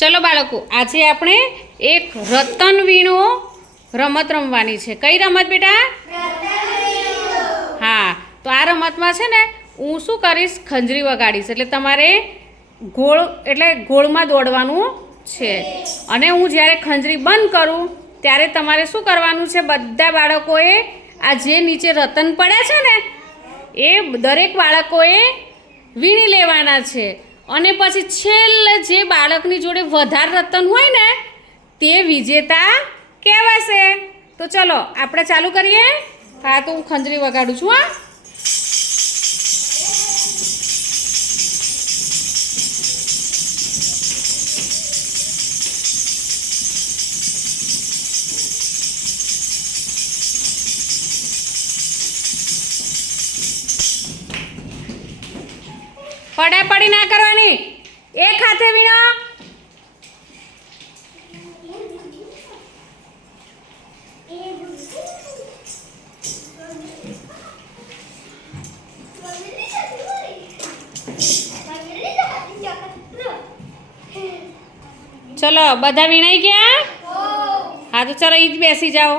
ચલો બાળકો, આજે આપણે એક રતન વીણો રમત રમવાની છે. કઈ રમત બેટા? હા, તો આ રમતમાં છે ને હું શું કરીશ, ખંજરી વગાડીશ. એટલે તમારે ગોળમાં દોડવાનું છે. અને હું જ્યારે ખંજરી બંધ કરું ત્યારે તમારે શું કરવાનું છે, બધા બાળકોએ આ જે નીચે રતન પડે છે ને એ દરેક બાળકોએ વીણી લેવાના છે. અને પછી છેલ્લે જે બાળકની જોડે વધારે રતન હોય ને તે વિજેતા કહેવાશે. તો ચલો આપણે ચાલુ કરીએ. હા, તો હું ખંજરી વગાડું છું. હા, પડાપડી ના કરવાની, એક હાથે વીણો. ચલો બધા વીણાઈ ગયા? હા, તો ચલો ઈ જ બેસી જાઓ.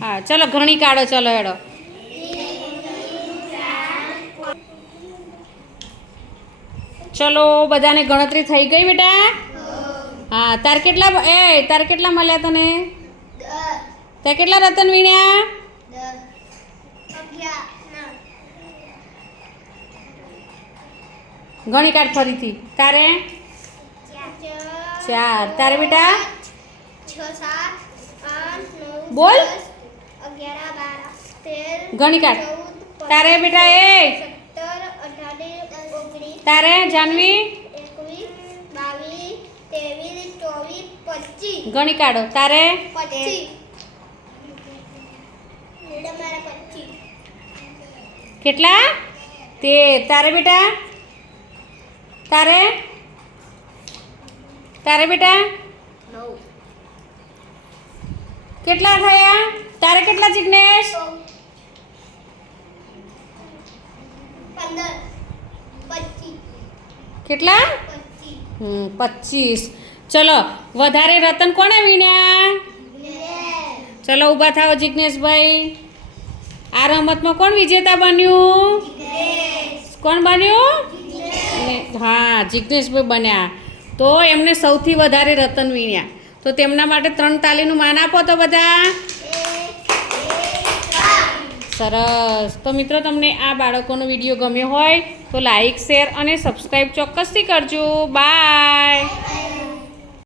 હા, ચલો ઘણી કાઢો. ચલો હેડો. ચલો બધાને ગણતરી થઈ ગઈ બેટા? હા, તાર કેટલા મળ્યા તને? તાર કેટલા રતન વીણ્યા? ઘણી કાઢ ફરીથી. તારે 4. તારે બેટા? 6 7 8 9 બોલ. 11 12 13 ઘણી કાઢ. તારે બેટા? 17 18 19 તારે જાનવી? 21 22 23 24 25 ઘણી કાઢો. તારે? 25 કેટલા? 13. તારે બેટા? તારે બેટા? 9 કેટલા થયા? તારે કેટલા જિગ્નેશ? 15 25 કેટલા? 25. ચલો વધારે રતન કોણે વીણ્યા? ચલો ઊભા થાઓ જિગ્નેશભાઈ. આ રમતમાં કોણ વિજેતા બન્યું? કોણ બન્યું? હા, જિગ્નેશભાઈ બન્યા. તો એમને સૌથી વધારે રતન વીણ્યા. તો તેમના માટે 3 તાલીનું માન આપો તો બધા. સરસ. તો મિત્રો, તમને આ બાળકોનો વિડીયો ગમ્યો હોય તો લાઈક, શેર અને સબસ્ક્રાઈબ ચોક્કસથી કરજો. બાય.